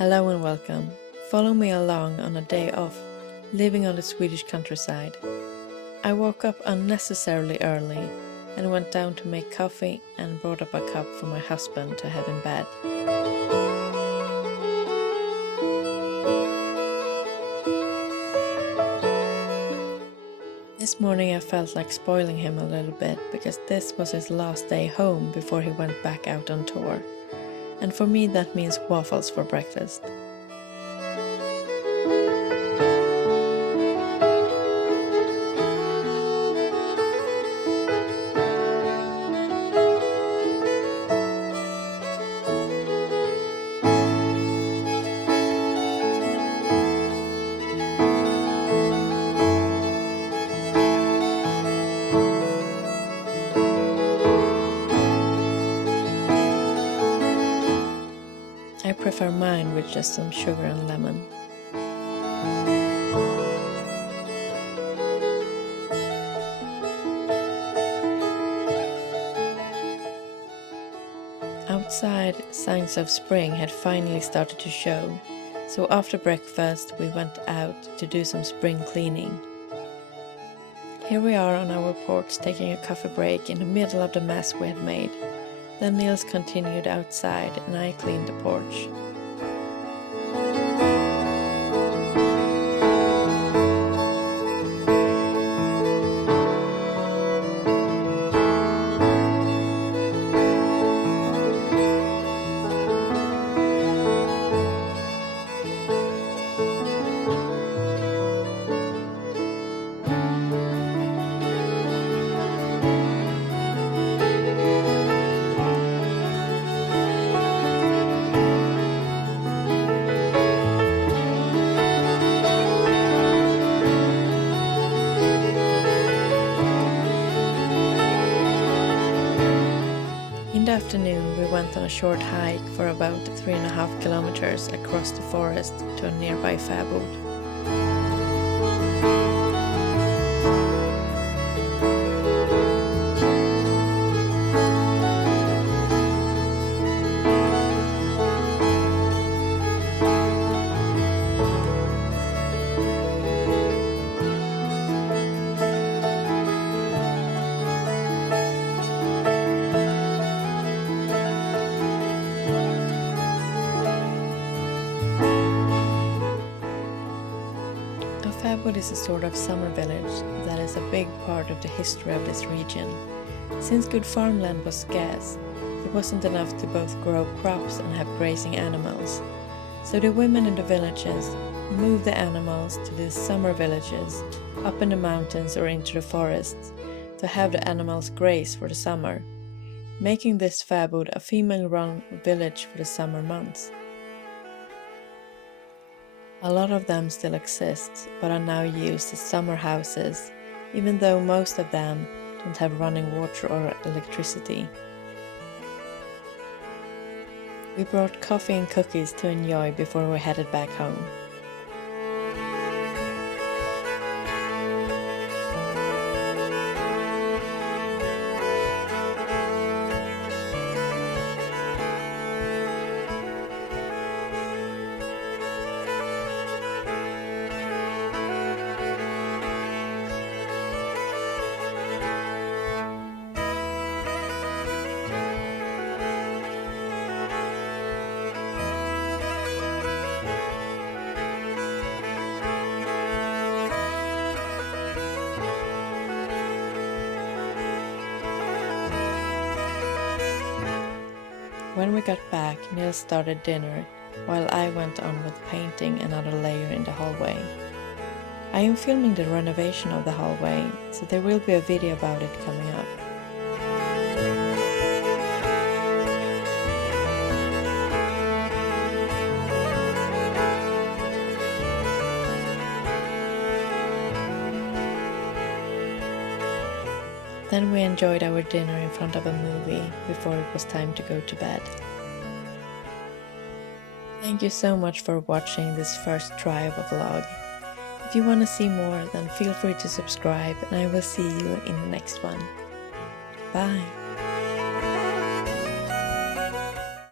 Hello and welcome. Follow me along on a day off, living on the Swedish countryside. I woke up unnecessarily early and went down to make coffee and brought up a cup for my husband to have in bed. This morning I felt like spoiling him a little bit because this was his last day home before he went back out on tour. And for me that means waffles for breakfast. I prefer mine with just some sugar and lemon. Outside, signs of spring had finally started to show, so after breakfast we went out to do some spring cleaning. Here we are on our porch taking a coffee break in the middle of the mess we had made. Then Nils continued outside and I cleaned the porch. In the afternoon we went on a short hike for about 3.5 kilometers across the forest to a nearby fäbod. A fäbod is a sort of summer village that is a big part of the history of this region. Since good farmland was scarce, there wasn't enough to both grow crops and have grazing animals. So the women in the villages moved the animals to these summer villages up in the mountains or into the forests to have the animals graze for the summer, making this fäbod a female-run village for the summer months. A lot of them still exist, but are now used as summer houses, even though most of them don't have running water or electricity. We brought coffee and cookies to enjoy before we headed back home. When we got back, Nils started dinner, while I went on with painting another layer in the hallway. I am filming the renovation of the hallway, so there will be a video about it coming up. Then we enjoyed our dinner in front of a movie before it was time to go to bed. Thank you so much for watching this first try of a vlog. If you want to see more, then feel free to subscribe and I will see you in the next one. Bye!